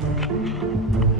すいません。